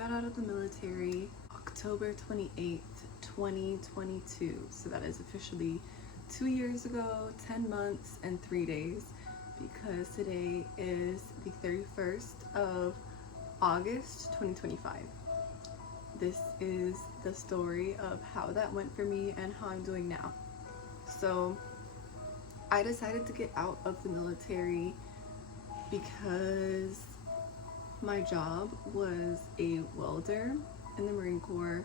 got out of the military October 28th, 2022. So that is officially 2 years ago, 10 months, and 3 days, because today is the 31st of August 2025. This is the story of how that went for me and how I'm doing now. So I decided to get out of the military because my job was a welder in the Marine Corps,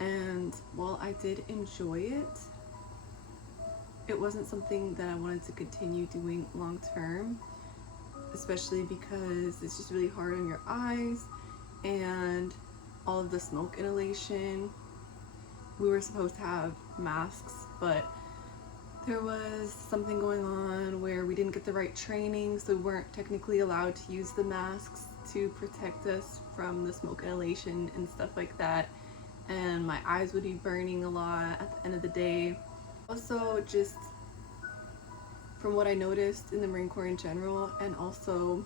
and while I did enjoy it, it wasn't something that I wanted to continue doing long term, especially because it's just really hard on your eyes and all of the smoke inhalation. We were supposed to have masks, but there was something going on where we didn't get the right training, so we weren't technically allowed to use the masks to protect us from the smoke inhalation and stuff like that, and my eyes would be burning a lot at the end of the day. Also, just from what I noticed in the Marine Corps in general, and also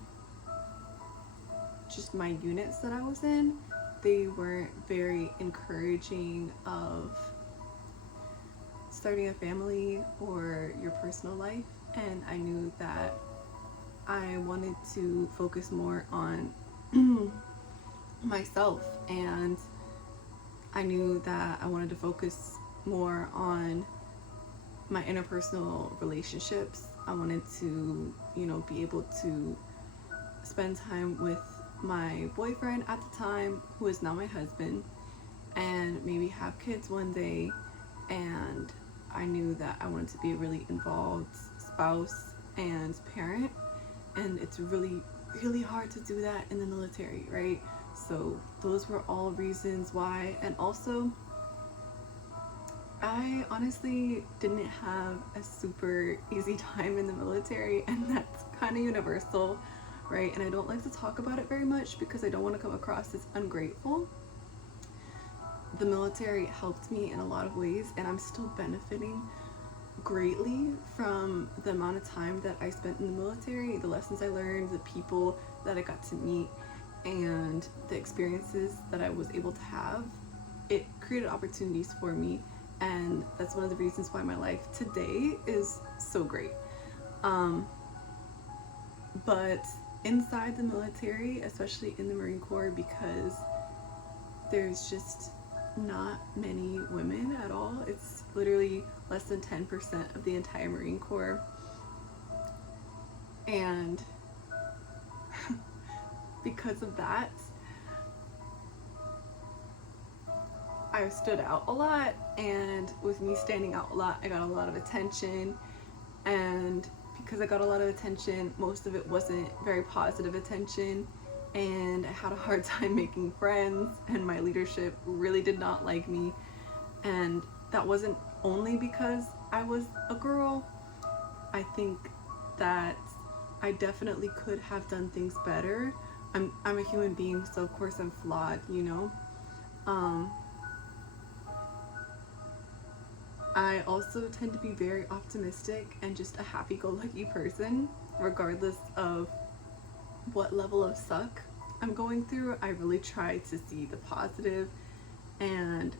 just my units that I was in, they weren't very encouraging of starting a family or your personal life, and I knew that I wanted to focus more on myself, and I knew that I wanted to focus more on my interpersonal relationships. I wanted to, be able to spend time with my boyfriend at the time, who is now my husband, and maybe have kids one day. And I knew that I wanted to be a really involved spouse and parent, and it's really, really hard to do that in the military, right? So those were all reasons why. And also, I honestly didn't have a super easy time in the military, and that's kind of universal, right? And I don't like to talk about it very much because I don't want to come across as ungrateful. The military helped me in a lot of ways, and I'm still benefiting greatly from the amount of time that I spent in the military, the lessons I learned, the people that I got to meet, and the experiences that I was able to have. It created opportunities for me, and that's one of the reasons why my life today is so great. But inside the military, especially in the Marine Corps, because there's just not many women at all. It's literally less than 10% of the entire Marine Corps. And because of that, I stood out a lot, and with me standing out a lot, I got a lot of attention. And because I got a lot of attention, most of it wasn't very positive attention, and I had a hard time making friends, and my leadership really did not like me. And that wasn't only because I was a girl. I think that I definitely could have done things better. I'm a human being, so of course I'm flawed, I also tend to be very optimistic and just a happy-go-lucky person, regardless of what level of suck I'm going through. I really try to see the positive, and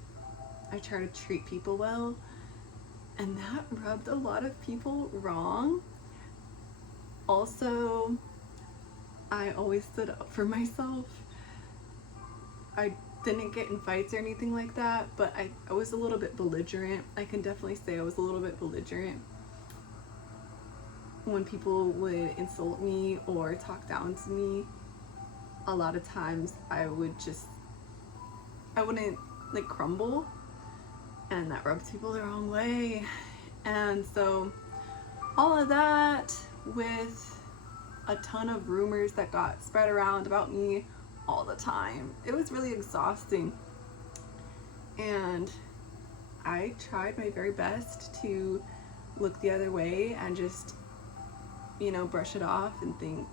I try to treat people well, and that rubbed a lot of people wrong. Also, I always stood up for myself. I didn't get in fights or anything like that, but I was a little bit belligerent. I can definitely say I was a little bit belligerent. When people would insult me or talk down to me, a lot of times I wouldn't crumble, and that rubs people the wrong way. And so all of that, with a ton of rumors that got spread around about me all the time, it was really exhausting. And I tried my very best to look the other way and just brush it off and think,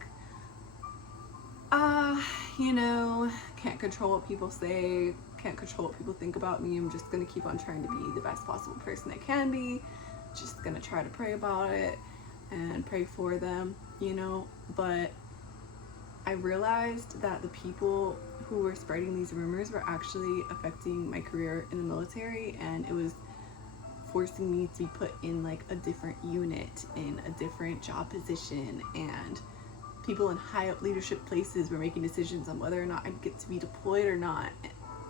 can't control what people say, can't control what people think about me. I'm just gonna keep on trying to be the best possible person I can be, just gonna try to pray about it and pray for them, but I realized that the people who were spreading these rumors were actually affecting my career in the military, and it was forcing me to be put in like a different unit, in a different job position, and people in high up leadership places were making decisions on whether or not I'd get to be deployed or not.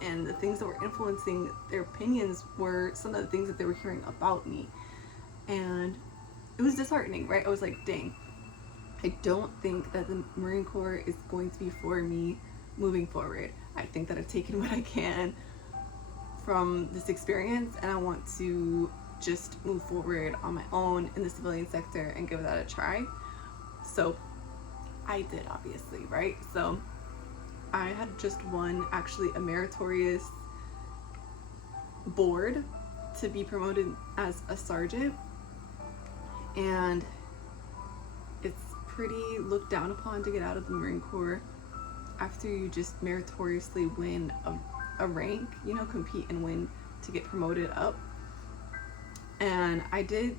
And the things that were influencing their opinions were some of the things that they were hearing about me. And it was disheartening, right? I was like, dang, I don't think that the Marine Corps is going to be for me moving forward. I think that I've taken what I can from this experience, and I want to just move forward on my own in the civilian sector and give that a try. So I did, obviously, right? So I had just won actually a meritorious board to be promoted as a sergeant, and it's pretty looked down upon to get out of the Marine Corps after you just meritoriously win a rank, you know, compete and win to get promoted up. And I did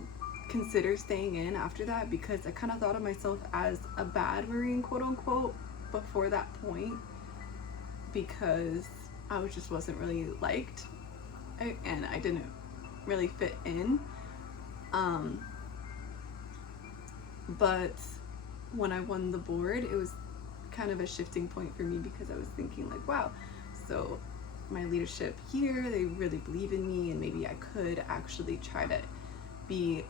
consider staying in after that because I kind of thought of myself as a bad Marine, quote unquote, before that point, because I just wasn't really liked and I didn't really fit in. But when I won the board, it was kind of a shifting point for me because I was thinking like, wow, so my leadership here, they really believe in me, and maybe I could actually try to be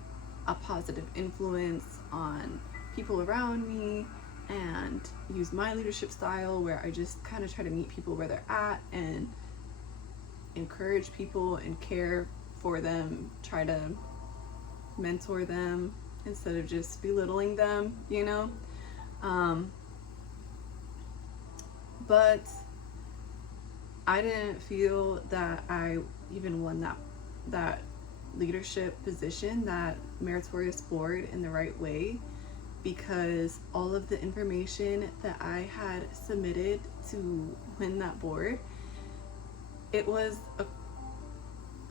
a positive influence on people around me and use my leadership style where I just kind of try to meet people where they're at and encourage people and care for them, try to mentor them instead of just belittling them, you know? But I didn't feel that I even won that leadership position, that meritorious board, in the right way, because all of the information that I had submitted to win that board, it was a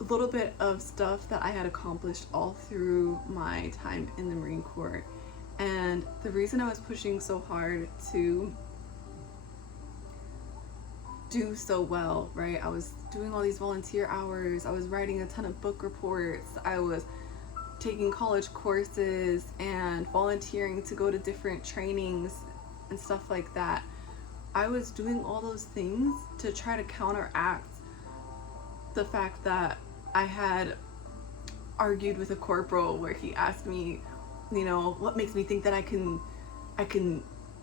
little bit of stuff that I had accomplished all through my time in the Marine Corps. And the reason I was pushing so hard to do so well, right? I was doing all these volunteer hours, I was writing a ton of book reports, I was taking college courses and volunteering to go to different trainings and stuff like that. I was doing all those things to try to counteract the fact that I had argued with a corporal where he asked me, you know, what makes me think that I can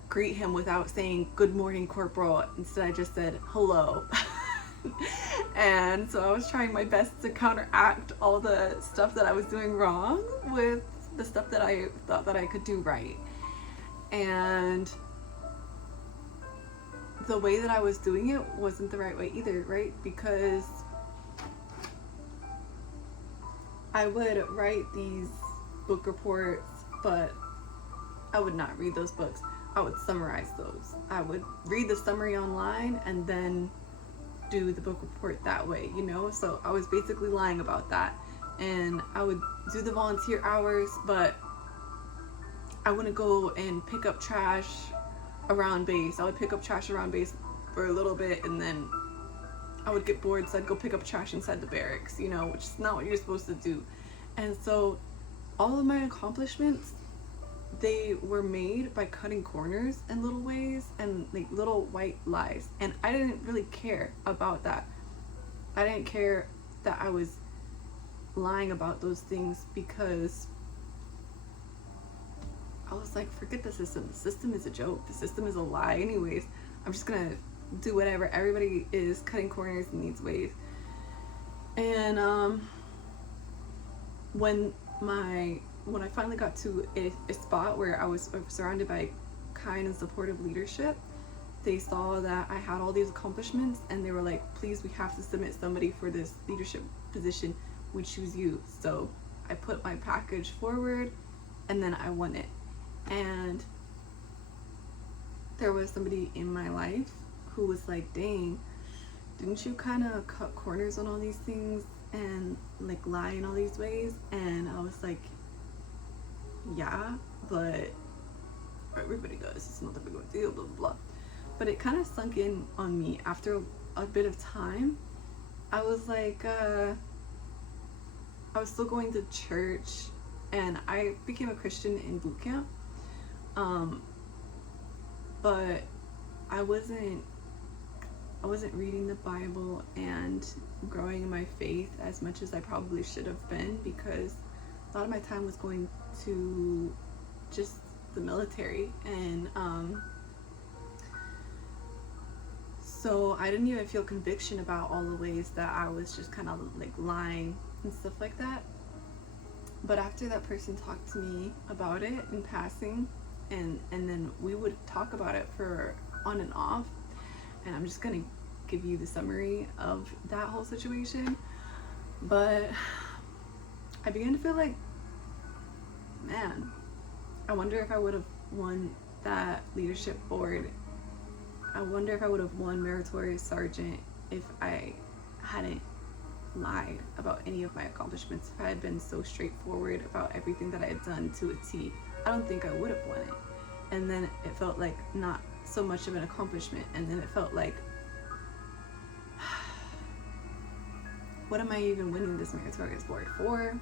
greet him without saying good morning, corporal. Instead I just said hello. And so I was trying my best to counteract all the stuff that I was doing wrong with the stuff that I thought that I could do right. And the way that I was doing it wasn't the right way either, right? Because I would write these book reports, but I would not read those books. I would summarize those. I would read the summary online and then do the book report that way, you know? So I was basically lying about that. And I would do the volunteer hours, but I wouldn't go and pick up trash around base. I would pick up trash around base for a little bit, and then I would get bored, so I'd go pick up trash inside the barracks, you know, which is not what you're supposed to do. And so all of my accomplishments, they were made by cutting corners in little ways and like little white lies. And I didn't really care about that. I didn't care that I was lying about those things because I was like, forget the system. The system is a joke. The system is a lie anyways. I'm just gonna do whatever. Everybody is cutting corners in these ways. And when I finally got to a spot where I was surrounded by kind and supportive leadership, they saw that I had all these accomplishments and they were like, please, we have to submit somebody for this leadership position. We choose you. So I put my package forward and then I won it. And there was somebody in my life who was like, dang, didn't you kind of cut corners on all these things and like lie in all these ways? And I was like, yeah, but everybody does. It's not that big of a deal, blah, blah, blah. but it kind of sunk in on me after a bit of time. I was like, I was still going to church, and I became a Christian in boot camp. But I wasn't reading the Bible and growing in my faith as much as I probably should have been, because a lot of my time was going to just the military, and so I didn't even feel conviction about all the ways that I was just kind of like lying and stuff like that. But after that person talked to me about it in passing, and then we would talk about it for on and off, and I'm just gonna give you the summary of that whole situation. But I began to feel like, man, I wonder if I would have won that leadership board. I wonder if I would have won meritorious sergeant if I hadn't lied about any of my accomplishments, if I had been so straightforward about everything that I had done to a T. I don't think I would have won it. And then it felt like not so much of an accomplishment, and then it felt like, what am I even winning this meritorious board for?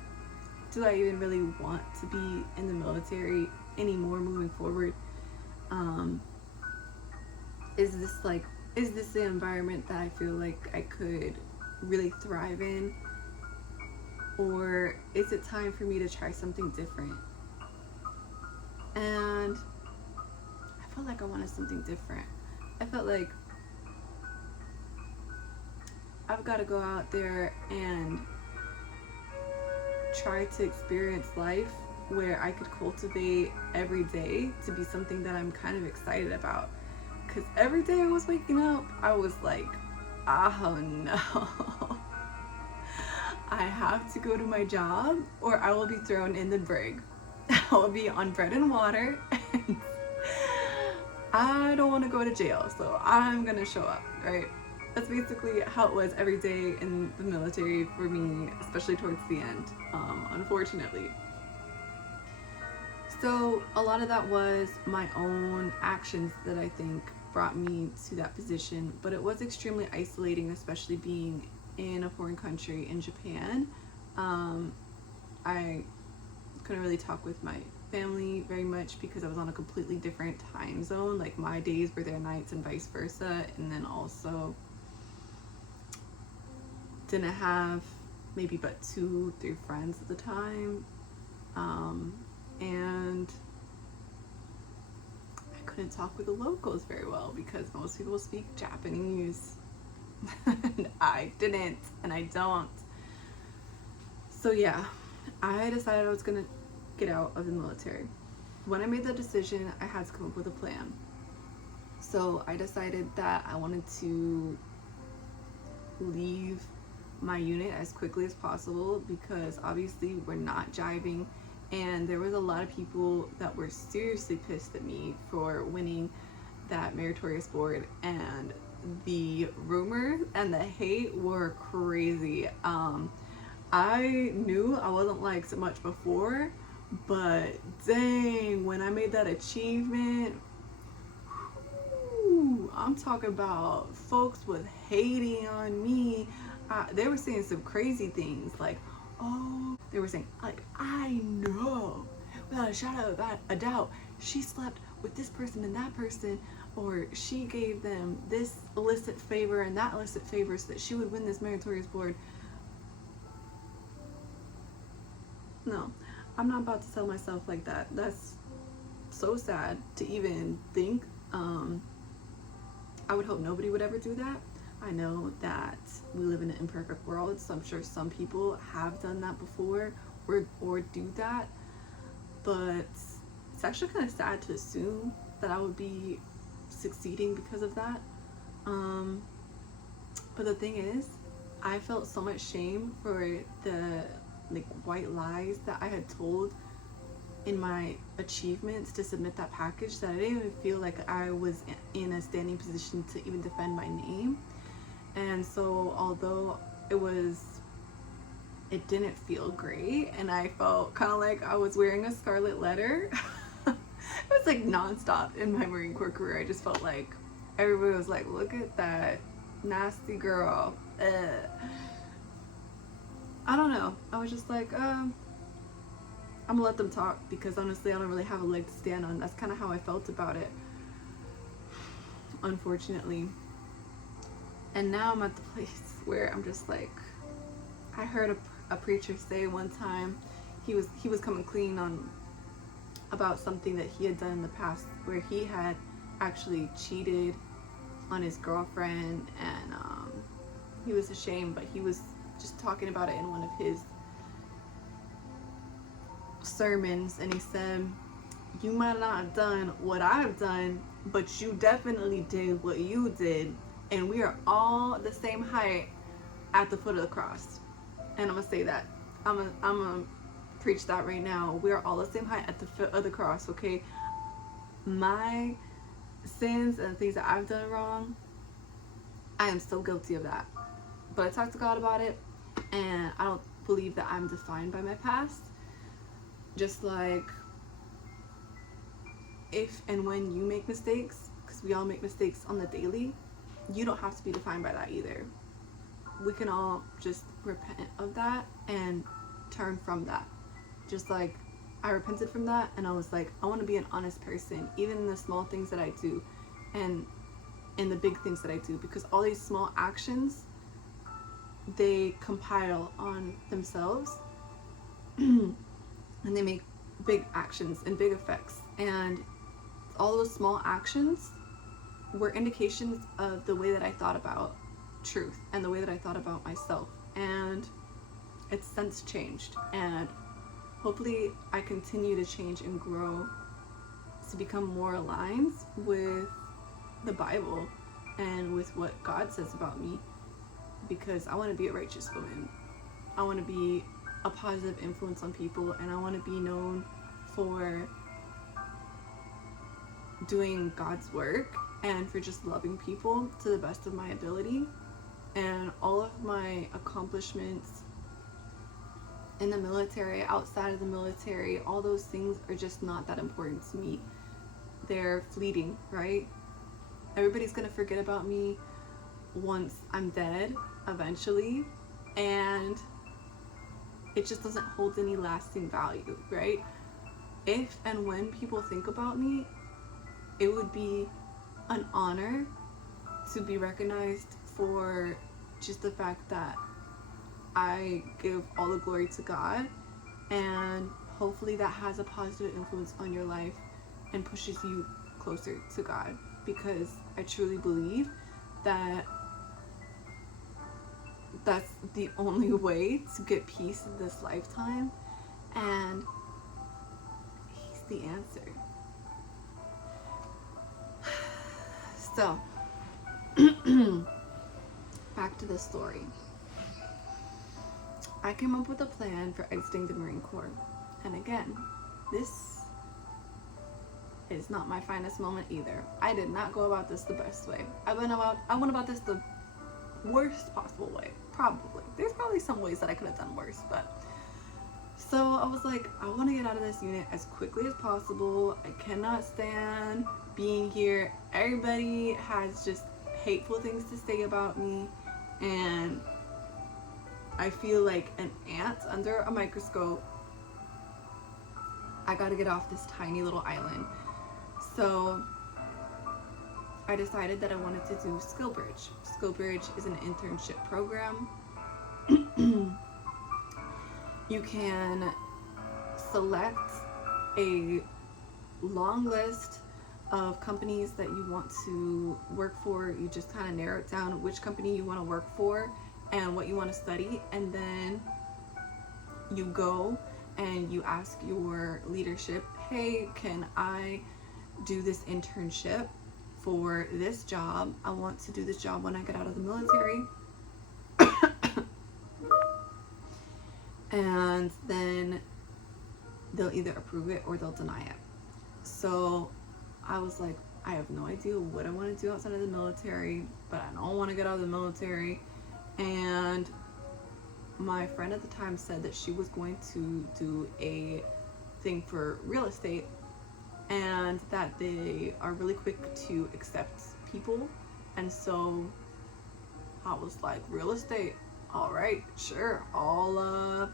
Do I even really want to be in the military anymore moving forward? Is this the environment that I feel like I could really thrive in? Or is it time for me to try something different? And I felt like I wanted something different. I felt like I've got to go out there and try to experience life where I could cultivate every day to be something that I'm kind of excited about. Because every day I was waking up, I was like, oh no, I have to go to my job or I will be thrown in the brig. I will be on bread and water, and I don't want to go to jail, so I'm gonna show up, right? That's basically how it was every day in the military for me, especially towards the end, unfortunately. So a lot of that was my own actions that I think brought me to that position, but it was extremely isolating, especially being in a foreign country in Japan. I couldn't really talk with my family very much because I was on a completely different time zone. Like my days were their nights and vice versa, and then also didn't have maybe but 2-3 friends at the time, and I couldn't talk with the locals very well because most people speak Japanese and I didn't, and I don't. So yeah, I decided I was gonna get out of the military. When I made that decision, I had to come up with a plan. So I decided that I wanted to leave my unit as quickly as possible because obviously we're not jiving, and there was a lot of people that were seriously pissed at me for winning that meritorious board, and the rumors and the hate were crazy. I knew I wasn't liked so much before, but dang, when I made that achievement, whew, I'm talking about folks was hating on me. They were saying some crazy things like, oh, they were saying like, I know without a shadow of a doubt she slept with this person and that person, or she gave them this illicit favor and that illicit favor so that she would win this meritorious board. No, I'm not about to sell myself like that. That's so sad to even think. I would hope nobody would ever do that. I know that we live in an imperfect world, so I'm sure some people have done that before or do that, but it's actually kind of sad to assume that I would be succeeding because of that. But the thing is, I felt so much shame for the like white lies that I had told in my achievements to submit that package that I didn't even feel like I was in a standing position to even defend my name. And so although it didn't feel great, and I felt kind of like I was wearing a scarlet letter. It was like nonstop in my Marine Corps career. I just felt like everybody was like, look at that nasty girl. I don't know. I was just like, I'm gonna let them talk, because honestly I don't really have a leg to stand on. That's kind of how I felt about it, unfortunately. And now I'm at the place where I'm just like, I heard a preacher say one time, he was coming clean on about something that he had done in the past, where he had actually cheated on his girlfriend, and he was ashamed, but he was just talking about it in one of his sermons, and he said, you might not have done what I've done, but you definitely did what you did, and we are all the same height at the foot of the cross. And I'm gonna say that, I'm gonna preach that right now. We are all the same height at the foot of the cross, okay? My sins and things that I've done wrong, I am so guilty of that, but I talked to God about it, and I don't believe that I'm defined by my past. Just like, if and when you make mistakes, because we all make mistakes on the daily, you don't have to be defined by that either. We can all just repent of that and turn from that. Just like I repented from that, and I was like, I want to be an honest person, even in the small things that I do and in the big things that I do, because all these small actions, they compile on themselves and they make big actions and big effects. And all those small actions were indications of the way that I thought about truth and the way that I thought about myself, and it's since changed, and hopefully I continue to change and grow to become more aligned with the Bible and with what God says about me, because I want to be a righteous woman. I want to be a positive influence on people, and I want to be known for doing God's work and for just loving people to the best of my ability. And all of my accomplishments in the military, outside of the military, all those things are just not that important to me. They're fleeting, right? Everybody's gonna forget about me once I'm dead, eventually, and it just doesn't hold any lasting value, right? If and when people think about me, it would be an honor to be recognized for just the fact that I give all the glory to God, and hopefully that has a positive influence on your life and pushes you closer to God, because I truly believe that that's the only way to get peace in this lifetime, and He's the answer. So back to the story. I came up with a plan for exiting the Marine Corps, and again, this is not my finest moment either. I did not go about this the best way. I went about this the worst possible way, probably. There's probably some ways that I could have done worse, but so I was like, I want to get out of this unit as quickly as possible. I cannot stand being here. Everybody has just hateful things to say about me, and I feel like an ant under a microscope. I gotta get off this tiny little island. So I decided that I wanted to do SkillBridge. SkillBridge is an internship program. You can select a long list of companies that you want to work for. You just kind of narrow it down which company you want to work for and what you want to study, and then you go and you ask your leadership, hey, can I do this internship for this job? I want to do this job when I get out of the military. And then they'll either approve it or they'll deny it. So I was like, I have no idea what I want to do outside of the military, but I don't want to get out of the military. And my friend at the time said that she was going to do a thing for real estate, and that they are really quick to accept people And so I was like, real estate, all right, sure, I'll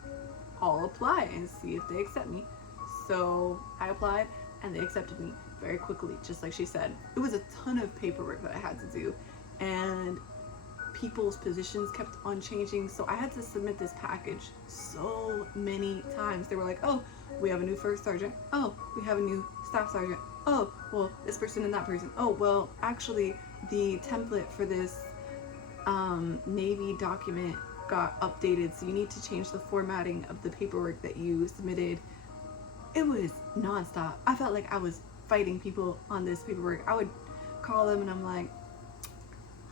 apply and see if they accept me. So I applied and they accepted me very quickly, just like she said. It was a ton of paperwork that I had to do, and people's positions kept on changing, so I had to submit this package so many times. They were like, oh, we have a new first sergeant, oh, we have a new staff sergeant, oh, well, this person and that person, oh, well, actually the template for this Navy document got updated, so you need to change the formatting of the paperwork that you submitted. It was nonstop. I felt like I was fighting people on this paperwork. I would call them and I'm like,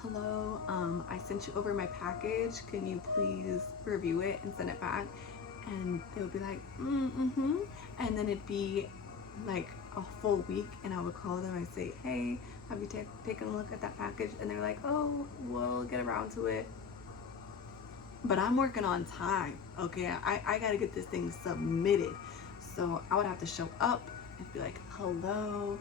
hello, I sent you over my package, can you please review it and send it back? And they would be like, mm-hmm. And then it'd be like a full week and I would call them and say, hey, have you taken a look at that package? And they're like, oh, we'll get around to it. But I'm working on time, okay? I gotta get this thing submitted. So I would have to show up and be like, hello,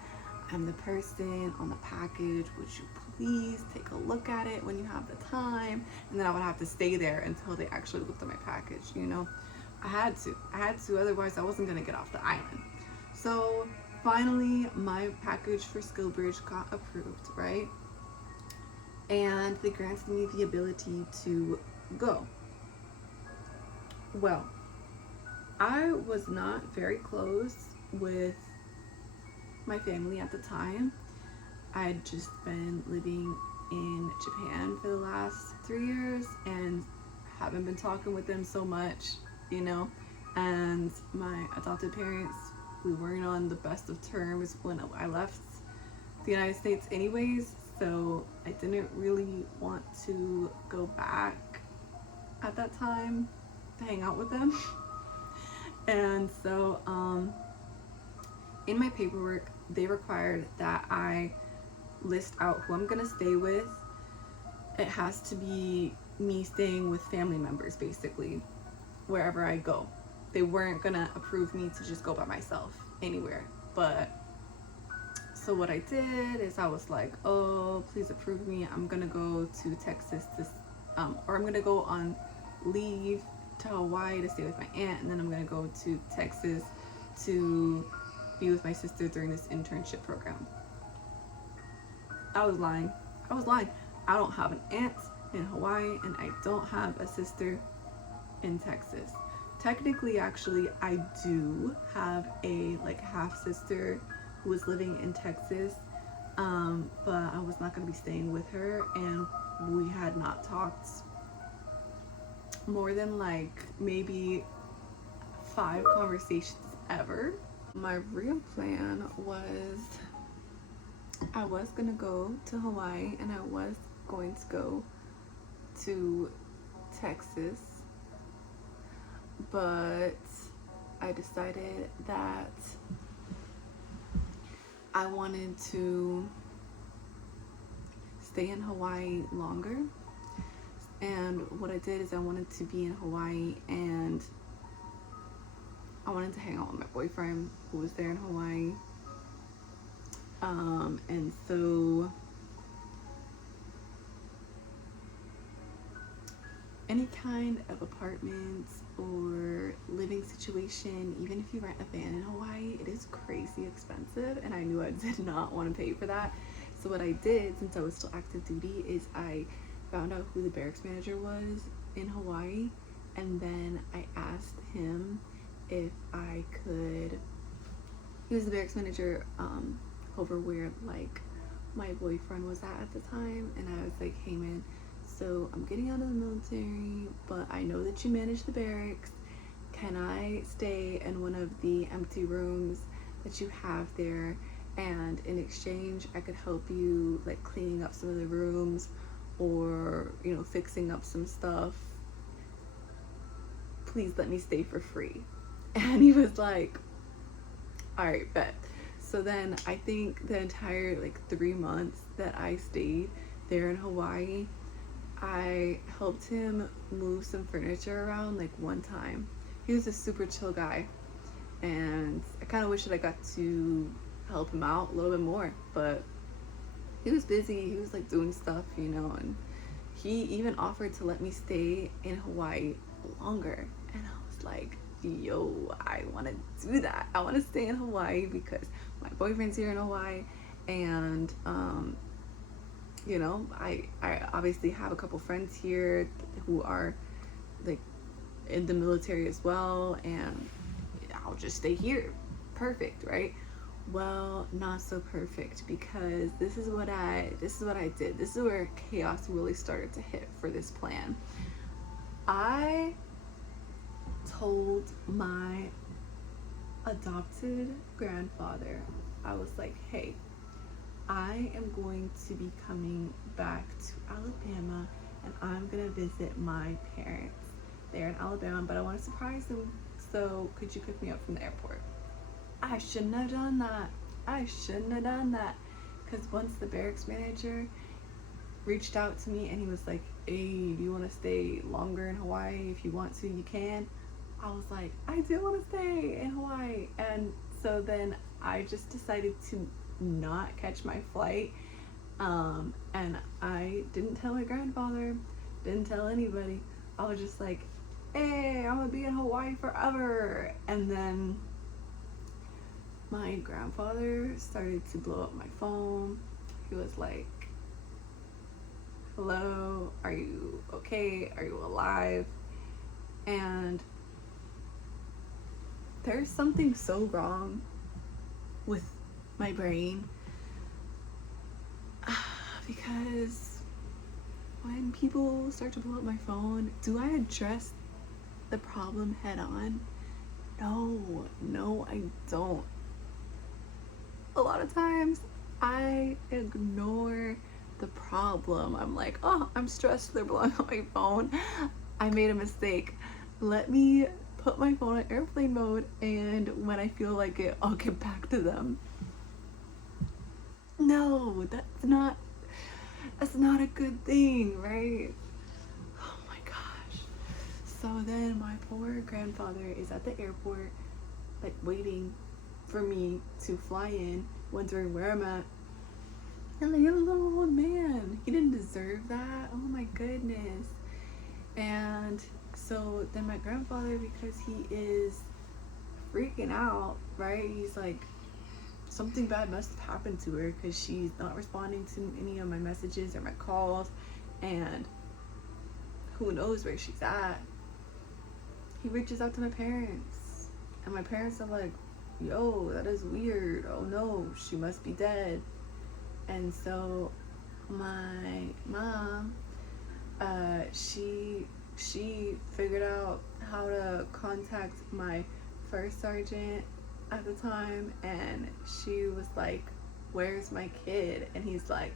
I'm the person on the package, would you please take a look at it when you have the time? And then I would have to stay there until they actually looked at my package, you know? I had to, otherwise I wasn't gonna get off the island. So finally my package for SkillBridge got approved, right? And they granted me the ability to go. Well, I was not very close with my family at the time. I had just been living in Japan for the last 3 years and haven't been talking with them so much, you know. And my adopted parents, we weren't on the best of terms when I left the United States anyways, so I didn't really want to go back at that time to hang out with them. And so in my paperwork they required that I list out who I'm gonna stay with. It has to be me staying with family members basically wherever I go. They weren't gonna approve me to just go by myself anywhere. But so what I did is I was like, oh, please approve me. I'm gonna go to Texas to or I'm gonna go on leave to Hawaii to stay with my aunt, and then I'm gonna go to Texas to be with my sister during this internship program. I was lying. I don't have an aunt in Hawaii and I don't have a sister in Texas. Technically, actually, I do have a like half sister who was living in Texas, but I was not gonna be staying with her, and we had not talked more than like maybe 5 conversations ever. My real plan was I was gonna go to Hawaii and I was going to go to Texas, but I decided that I wanted to stay in Hawaii longer. And what I did is I wanted to be in Hawaii and I wanted to hang out with my boyfriend who was there in Hawaii. And so any kind of apartment or living situation, even if you rent a van in Hawaii, it is crazy expensive, and I knew I did not want to pay for that. So what I did, since I was still active duty, is I found out who the barracks manager was in Hawaii, and then I asked him if I could. He was the barracks manager over where like my boyfriend was at the time, and I was like, hey man, so I'm getting out of the military, but I know that you manage the barracks. Can I stay in one of the empty rooms that you have there, and in exchange I could help you like cleaning up some of the rooms, or you know, fixing up some stuff. Please let me stay for free. And he was like, all right, bet. So then I think the entire like 3 months that I stayed there in Hawaii, I helped him move some furniture around like one time. He was a super chill guy, and I kind of wish that I got to help him out a little bit more, but he was busy. He was like doing stuff, you know, and he even offered to let me stay in Hawaii longer. And I was like, yo, I want to do that. I want to stay in Hawaii because my boyfriend's here in Hawaii, and you know, I obviously have a couple friends here who are like in the military as well, and I'll just stay here. Perfect, right? Well, not so perfect, because this is what I did. This is where chaos really started to hit for this plan. I told my adopted grandfather, I was like, hey, I am going to be coming back to Alabama, and I'm gonna visit my parents there in Alabama, but I want to surprise them, so could you pick me up from the airport? I shouldn't have done that. Because once the barracks manager reached out to me and he was like, hey, do you want to stay longer in Hawaii? If you want to, you can. I was like, I do want to stay in Hawaii. And so then I just decided to not catch my flight. And I didn't tell my grandfather, didn't tell anybody. I was just like, hey, I'm gonna be in Hawaii forever. And then my grandfather started to blow up my phone. He was like, hello, are you okay? Are you alive? And there's something so wrong with my brain, because when people start to blow up my phone, do I address the problem head on? No, I don't. A lot of times I ignore the problem. I'm like, oh, I'm stressed, they're blowing up my phone. I made a mistake. Let me put my phone on airplane mode, and when I feel like it, I'll get back to them. No, that's not a good thing, right? Oh my gosh. So then my poor grandfather is at the airport, like waiting for me to fly in, wondering where I'm at. And like, you're a little old man. He didn't deserve that. Oh my goodness. And so then my grandfather, because he is freaking out, right? He's like, something bad must have happened to her, because she's not responding to any of my messages or my calls, and who knows where she's at. He reaches out to my parents, and my parents are like, yo, that is weird. Oh no, she must be dead. And so my mom, she figured out how to contact my first sergeant at the time, and she was like, where's my kid? And he's like,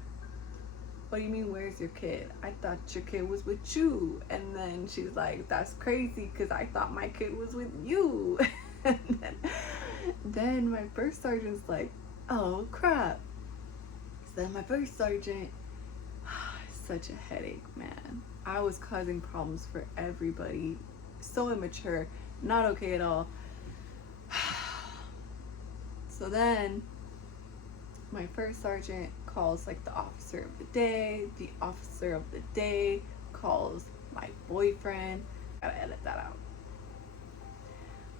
what do you mean, where's your kid? I thought your kid was with you. And then she's like, that's crazy, because I thought my kid was with you. And then my first sergeant's like, oh crap. So then my first sergeant, such a headache, man. I was causing problems for everybody. So immature, not okay at all. So then my first sergeant calls like the officer of the day. The officer of the day calls my boyfriend. Gotta edit that out.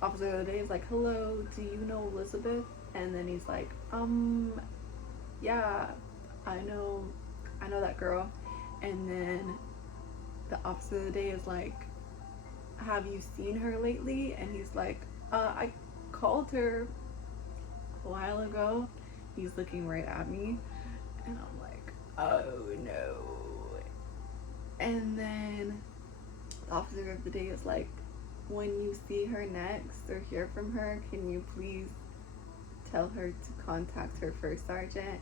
Officer of the day is like, hello, do you know Elizabeth? And then he's like, yeah, I know that girl. And then the officer of the day is like, have you seen her lately? And he's like, I called her a while ago. He's looking right at me, and I'm like, oh no. And then the officer of the day is like, when you see her next or hear from her, can you please tell her to contact her first sergeant?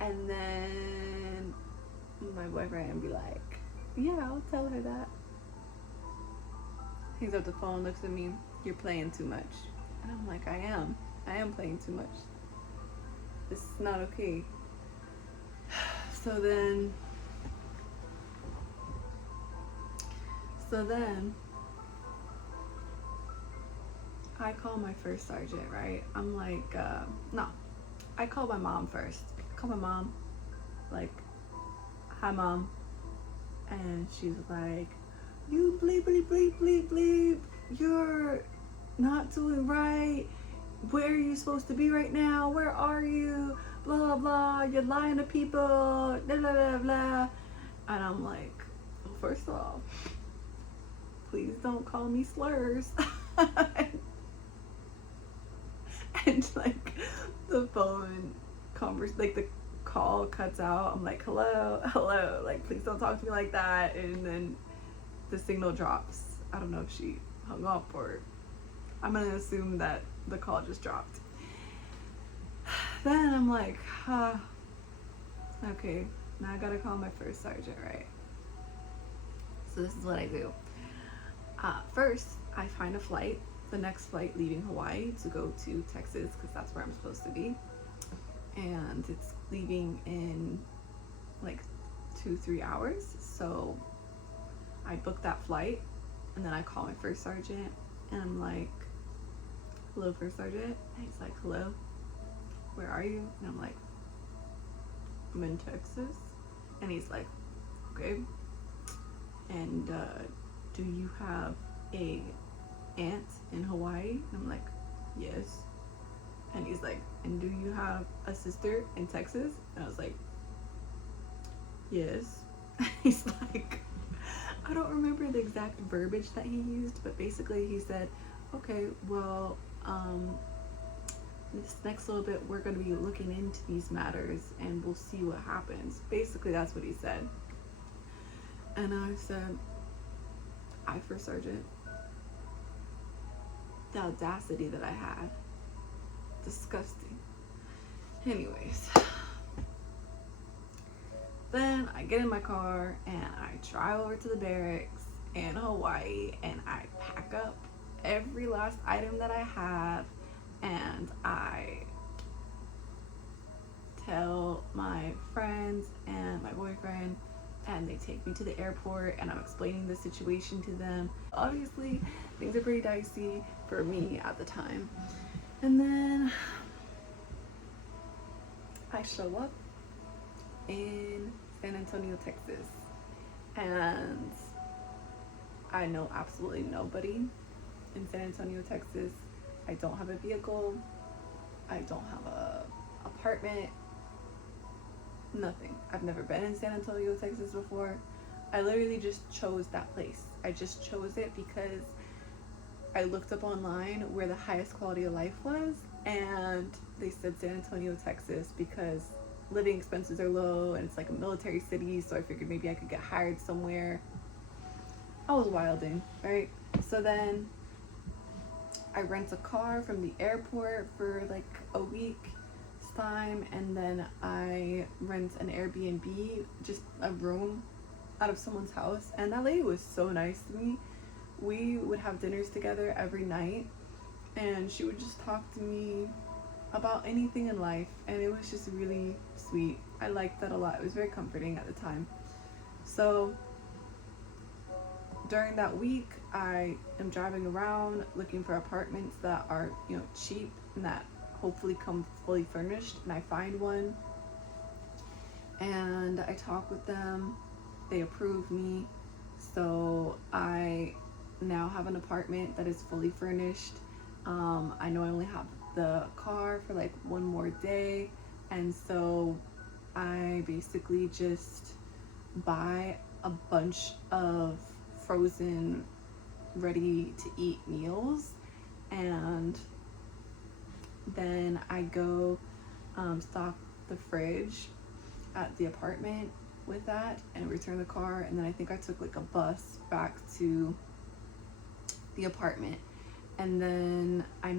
And then my boyfriend would be like, yeah, I'll tell her that. Hangs up the phone, looks at me, you're playing too much. And I'm like, I am playing too much. This is not okay. So then I call my first sergeant, right? I'm like, no, I call my mom first. call my mom, like, hi mom. And she's like, you bleep bleep bleep bleep bleep, you're not doing right, where are you supposed to be right now, where are you, blah blah blah, you're lying to people, blah blah blah blah. And I'm like, well, first of all, please don't call me slurs. And like the phone like the call cuts out. I'm like, hello, like please don't talk to me like that. And then the signal drops. I don't know if she hung up, or I'm gonna assume that the call just dropped. Then I'm like, okay, now I gotta call my first sergeant, right? So this is what I do. First, I find a flight, the next flight leaving Hawaii to go to Texas, because that's where I'm supposed to be. And it's leaving in like 2-3 hours. So I book that flight, and then I call my first sergeant, and I'm like, hello, first sergeant. And he's like, hello, where are you? And I'm like, I'm in Texas. And he's like, okay. And do you have a aunt in Hawaii? And I'm like, yes. And he's like, and do you have a sister in Texas? And I was like, yes. He's like, I don't remember the exact verbiage that he used, but basically he said, okay, well, this next little bit we're going to be looking into these matters and we'll see what happens. Basically that's what he said. And I said, I first sergeant, the audacity that I had, disgusting. Anyways, then I get in my car and I drive over to the barracks in Hawaii, and I pack up every last item that I have, and I tell my friends and my boyfriend, and they take me to the airport, and I'm explaining the situation to them. Obviously, things are pretty dicey for me at the time. And then I show up in San Antonio, Texas, and I know absolutely nobody in San Antonio, Texas. I don't have a vehicle. I don't have a apartment. Nothing. I've never been in San Antonio, Texas before. I literally just chose that place. I just chose it because I looked up online where the highest quality of life was, and they said San Antonio, Texas, because living expenses are low and it's like a military city, so I figured maybe I could get hired somewhere. I was wilding, right? So then I rent a car from the airport for like a week's time, and then I rent an Airbnb, just a room out of someone's house, and that lady was so nice to me. We would have dinners together every night, and she would just talk to me about anything in life, and it was just really sweet. I liked that a lot. It was very comforting at the time. So during that week, I am driving around looking for apartments that are, cheap and that hopefully come fully furnished, and I find one, and I talk with them. They approve me, so I now have an apartment that is fully furnished. I know I only have the car for like one more day, and so I basically just buy a bunch of frozen ready to eat meals, and then I go stock the fridge at the apartment with that and return the car. And then I think I took like a bus back to the apartment, and then I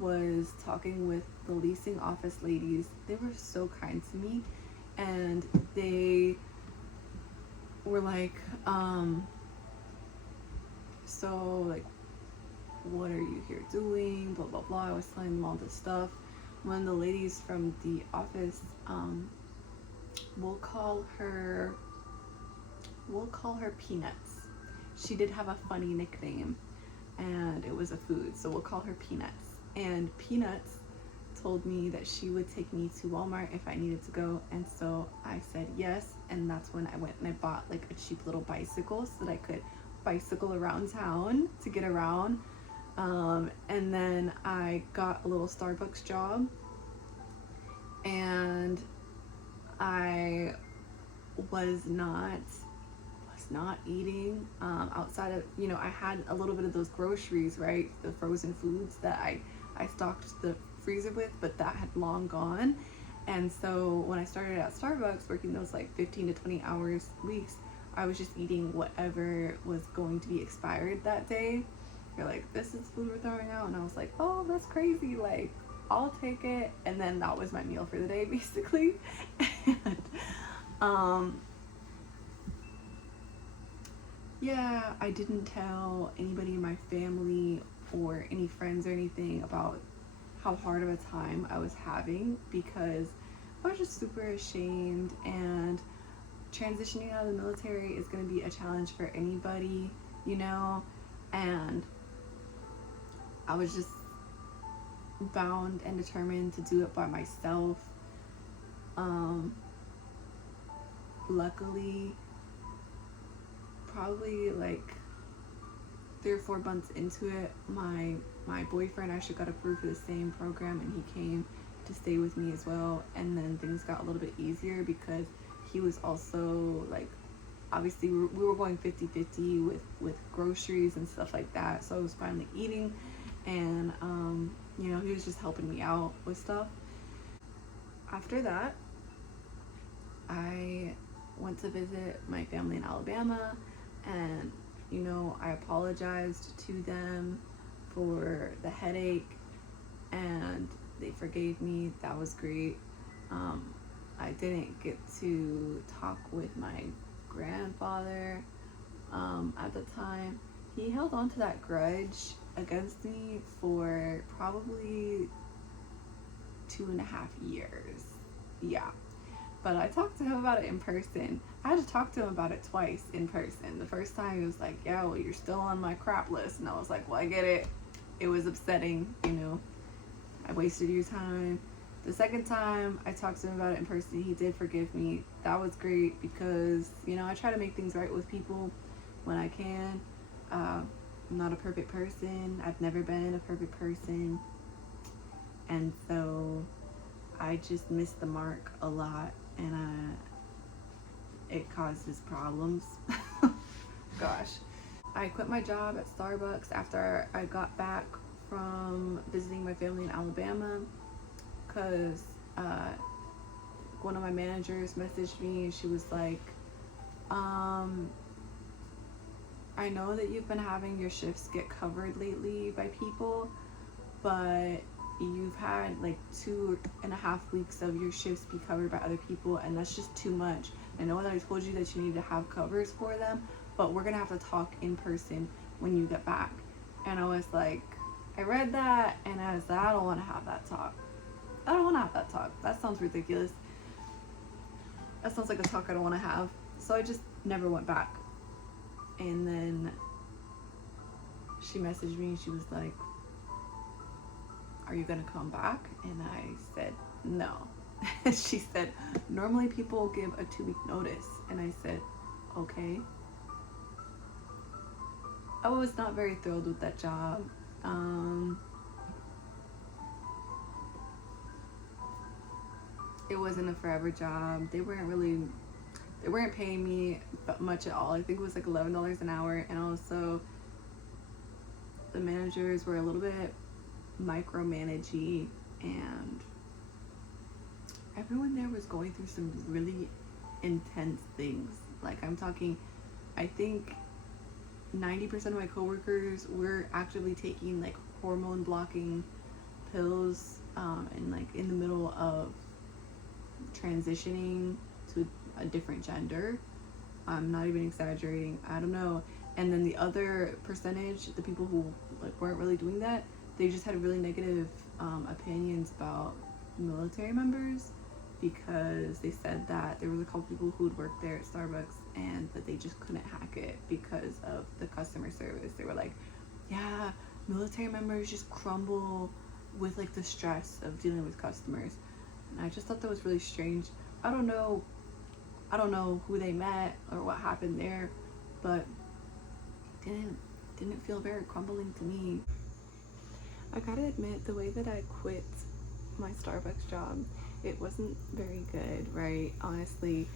was talking with the leasing office ladies. They were so kind to me, and they were like, so like, what are you here doing, blah blah blah. I was telling them all this stuff. One of the ladies from the office, we'll call her Peanuts. She did have a funny nickname, and it was a food, so we'll call her Peanuts. And Peanuts told me that she would take me to Walmart if I needed to go, and so I said yes, and that's when I went and I bought like a cheap little bicycle so that I could bicycle around town to get around. And then I got a little Starbucks job, and I was not eating outside of, I had a little bit of those groceries, right, the frozen foods that I stocked the freezer with, but that had long gone. And so when I started at Starbucks working those like 15 to 20 hours weeks, I was just eating whatever was going to be expired that day. They're like, this is food we're throwing out, and I was like, oh, that's crazy, like I'll take it. And then that was my meal for the day, basically. And yeah, I didn't tell anybody in my family or any friends or anything about how hard of a time I was having, because I was just super ashamed, and transitioning out of the military is going to be a challenge for anybody, and I was just bound and determined to do it by myself. Luckily, probably like 3 or 4 months into it, my boyfriend actually got approved for the same program, and he came to stay with me as well. And then things got a little bit easier because he was also like, obviously we were going 50-50 with groceries and stuff like that, so I was finally eating, and he was just helping me out with stuff. After that, I went to visit my family in Alabama, and I apologized to them for the headache, and they forgave me. That was great. I didn't get to talk with my grandfather at the time. He held on to that grudge against me for probably 2.5 years. Yeah. But I talked to him about it in person. I had to talk to him about it twice in person. The first time he was like, yeah, well, you're still on my crap list. And I was like, well, I get it. It was upsetting, I wasted your time. The second time I talked to him about it in person, he did forgive me. That was great because, I try to make things right with people when I can. I'm not a perfect person. I've never been a perfect person. And so I just missed the mark a lot, and it causes problems. Gosh. I quit my job at Starbucks after I got back from visiting my family in Alabama, because one of my managers messaged me, and she was like, I know that you've been having your shifts get covered lately by people, but you've had like 2.5 weeks of your shifts be covered by other people, and that's just too much. I know that I told you that you need to have covers for them, but we're gonna have to talk in person when you get back. And I was like, I read that, and I was like, I don't want to have that talk. I don't want to have that talk. That sounds ridiculous. That sounds like a talk I don't want to have. So I just never went back. And then she messaged me, and she was like, are you gonna come back? And I said, no. She said, normally people give a 2-week notice. And I said, okay. I was not very thrilled with that job. It wasn't a forever job. They weren't paying me much at all. I think it was like $11 an hour. And also the managers were a little bit micromanagey, and everyone there was going through some really intense things. Like, I'm talking, I think 90% of my coworkers were actively taking like hormone blocking pills, and like in the middle of transitioning to a different gender. I'm not even exaggerating. I don't know. And then the other percentage, the people who like weren't really doing that, they just had really negative opinions about military members, because they said that there was a couple people who would work there at Starbucks and that they just couldn't hack it because of the customer service. They were like, yeah, military members just crumble with like the stress of dealing with customers. And I just thought that was really strange. I don't know who they met or what happened there, but didn't feel very crumbling to me. I gotta admit, the way that I quit my Starbucks job, it wasn't very good, right? Honestly,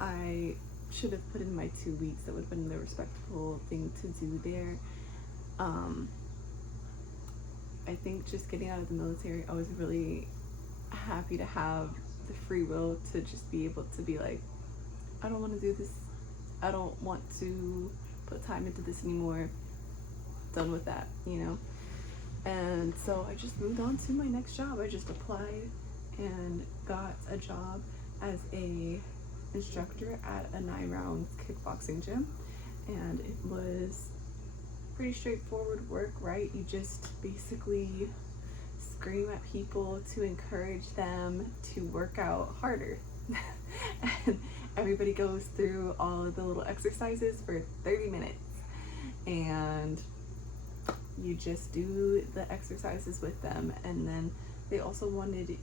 I should have put in my 2 weeks. That would have been the respectful thing to do there. I think just getting out of the military, I was really happy to have the free will to just be able to be like, I don't want to do this. I don't want to put time into this anymore. Done with that, you know? And so I just moved on to my next job. I just applied and got a job as a instructor at a 9 rounds kickboxing gym. And it was pretty straightforward work, right? You just basically scream at people to encourage them to work out harder. And everybody goes through all of the little exercises for 30 minutes. And you just do the exercises with them. And then they also wanted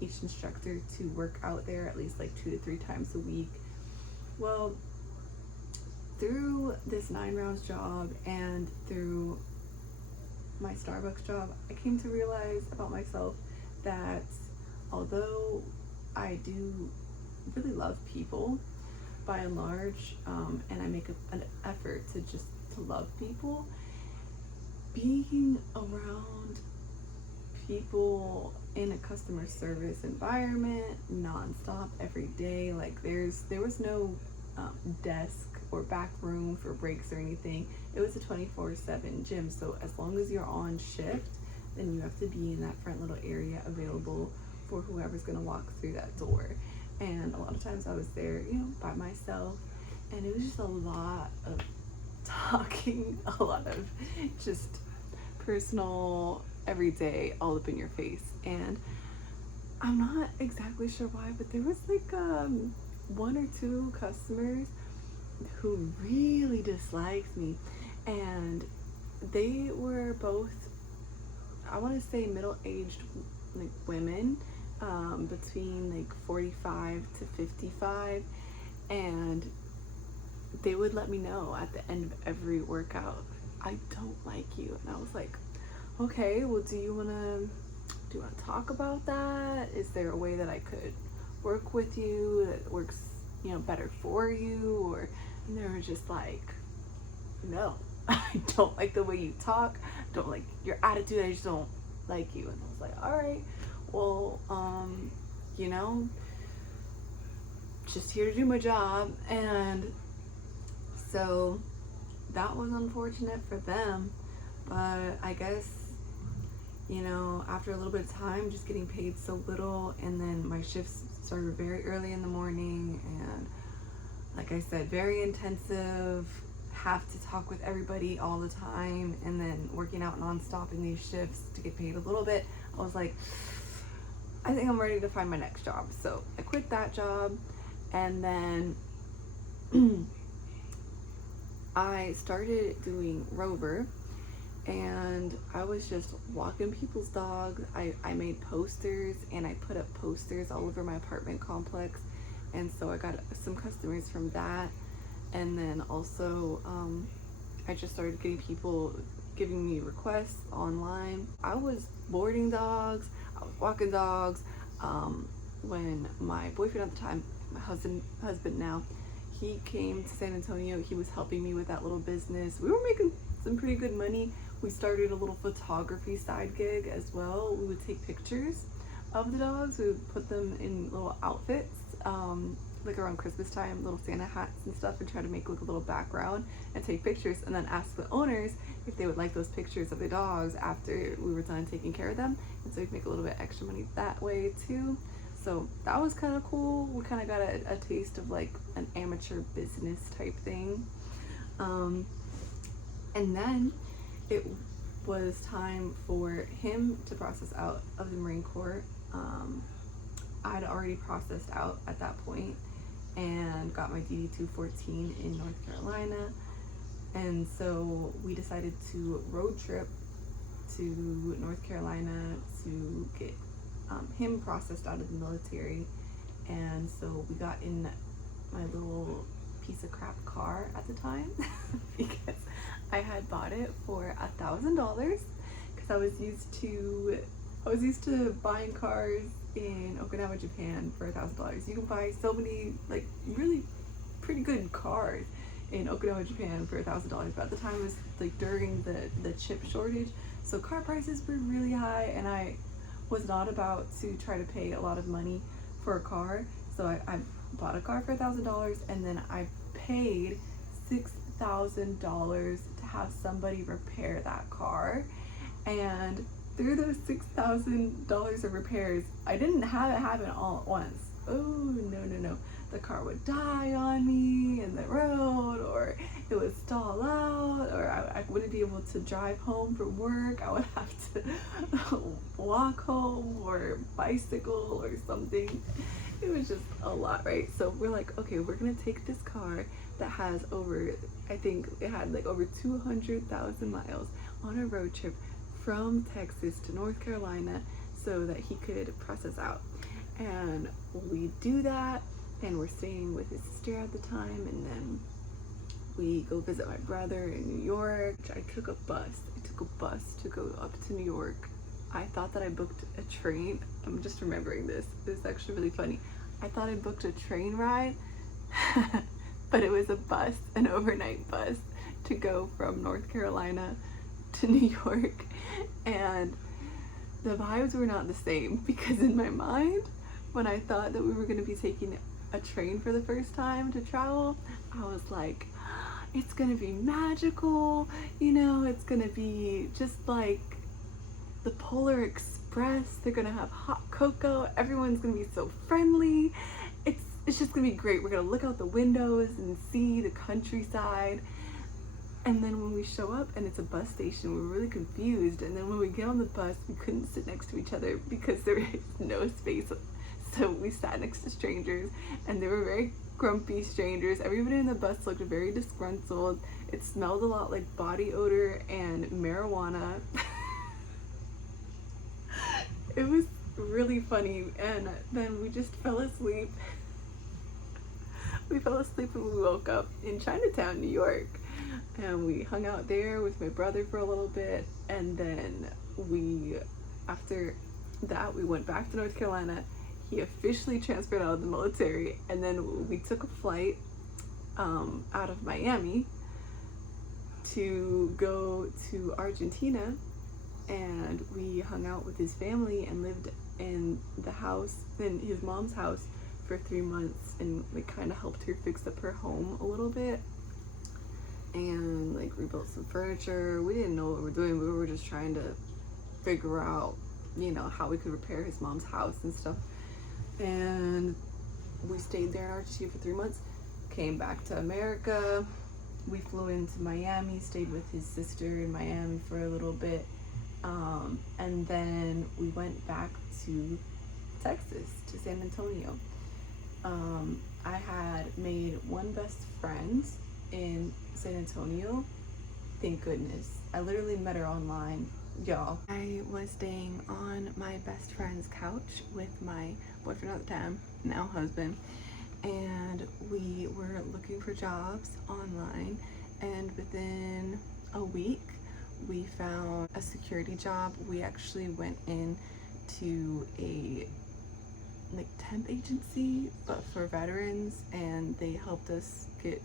each instructor to work out there at least like 2 to 3 times a week. Well, through this 9 rounds job and through my Starbucks job, I came to realize about myself that although I do really love people by and large, and I make an effort to love people, being around people in a customer service environment nonstop every day, like there was no desk or back room for breaks or anything. It was a 24/7 gym, so as long as you're on shift, then you have to be in that front little area available for whoever's gonna walk through that door. And a lot of times I was there, you know, by myself, and it was just a lot of talking, a lot of just personal, everyday, all up in your face. And I'm not exactly sure why, but there was like 1 or 2 customers who really disliked me, and they were both, I want to say, middle-aged like women, between like 45 to 55, and they would let me know at the end of every workout, I don't like you. And I was like, okay, well, do you want to talk about that? Is there a way that I could work with you that works, you know, better for you? Or, and they were just like, no, I don't like the way you talk, don't like your attitude, I just don't like you. And I was like, all right, well, you know, just here to do my job. And so that was unfortunate for them, but I guess, you know, after a little bit of time, just getting paid so little, and then my shifts started very early in the morning, and like I said, very intensive, have to talk with everybody all the time, and then working out nonstop in these shifts to get paid a little bit, I was like, I think I'm ready to find my next job. So I quit that job, and then I started doing Rover, and I was just walking people's dogs. I made posters, and I put up posters all over my apartment complex, and so I got some customers from that. And then also I just started getting people giving me requests online. I was boarding dogs, I was walking dogs. When my boyfriend at the time, my husband now, he came to San Antonio, he was helping me with that little business. We were making some pretty good money. We started a little photography side gig as well. We would take pictures of the dogs. We would put them in little outfits, like around Christmas time, little Santa hats and stuff, and try to make like a little background and take pictures, and then ask the owners if they would like those pictures of the dogs after we were done taking care of them. And so we'd make a little bit extra money that way too. So that was kind of cool. We kind of got a taste of like an amateur business type thing. And then it was time for him to process out of the Marine Corps. I'd already processed out at that point and got my DD-214 in North Carolina. And so we decided to road trip to North Carolina to get him processed out of the military. And so we got in my little piece of crap car at the time because I had bought it for $1,000 because I was used to buying cars in Okinawa, Japan for $1,000. You can buy so many like really pretty good cars in Okinawa, Japan for $1,000, but at the time it was like during the chip shortage, so car prices were really high, and I was not about to try to pay a lot of money for a car. So I bought a car for $1,000, and then I paid $6,000 to have somebody repair that car. And through those $6,000 of repairs, I didn't have it happen all at once. Oh, no. The car would die on me in the road, or it would stall out, or I wouldn't be able to drive home from work. I would have to walk home or bicycle or something. It was just a lot, right? So we're like, okay, we're gonna take this car that has I think it had like over 200,000 miles on a road trip from Texas to North Carolina so that he could process out. And we do that, and we're staying with his sister at the time, and then we go visit my brother in New York. I took a bus to go up to New York. I thought that I booked a train. I'm just remembering this. It's actually really funny. I thought I booked a train ride, but it was a bus, an overnight bus to go from North Carolina to New York. And the vibes were not the same, because in my mind, when I thought that we were going to be taking a train for the first time to travel, I was like, it's gonna be magical, it's gonna be just like the Polar Express. They're gonna have hot cocoa, everyone's gonna be so friendly, it's just gonna be great. We're gonna look out the windows and see the countryside. And then when we show up and it's a bus station, we're really confused. And then when we get on the bus, we couldn't sit next to each other because there is no space. So we sat next to strangers, and they were very grumpy strangers. Everybody in the bus looked very disgruntled. It smelled a lot like body odor and marijuana. It was really funny, and then we just fell asleep. We fell asleep and we woke up in Chinatown, New York, and we hung out there with my brother for a little bit, and then after that, we went back to North Carolina. He officially transferred out of the military, and then we took a flight out of Miami to go to Argentina, and we hung out with his family and lived in his mom's house for 3 months, and we kind of helped her fix up her home a little bit and like rebuilt some furniture. We didn't know what we were doing. We were just trying to figure out, how we could repair his mom's house and stuff. And we stayed there in Argentina for 3 months, came back to America. We flew into Miami, stayed with his sister in Miami for a little bit, and then we went back to Texas, to San Antonio. I had made one best friend in San Antonio. Thank goodness. I literally met her online, y'all. I was staying on my best friend's couch with my boyfriend at the time, now husband, and we were looking for jobs online, and within a week we found a security job. We actually went in to a temp agency, but for veterans, and they helped us get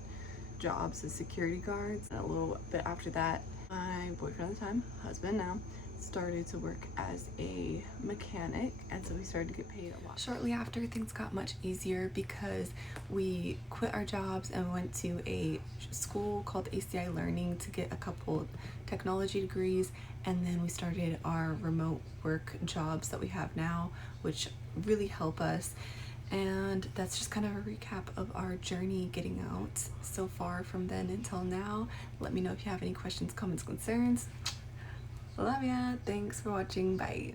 jobs as security guards. And a little bit after that, my boyfriend at the time, husband now, started to work as a mechanic, and so we started to get paid a lot. Shortly after, things got much easier because we quit our jobs and went to a school called ACI Learning to get a couple technology degrees, and then we started our remote work jobs that we have now, which really help us. And that's just kind of a recap of our journey getting out so far from then until now. Let me know if you have any questions, comments, concerns. Love ya. Thanks for watching. Bye.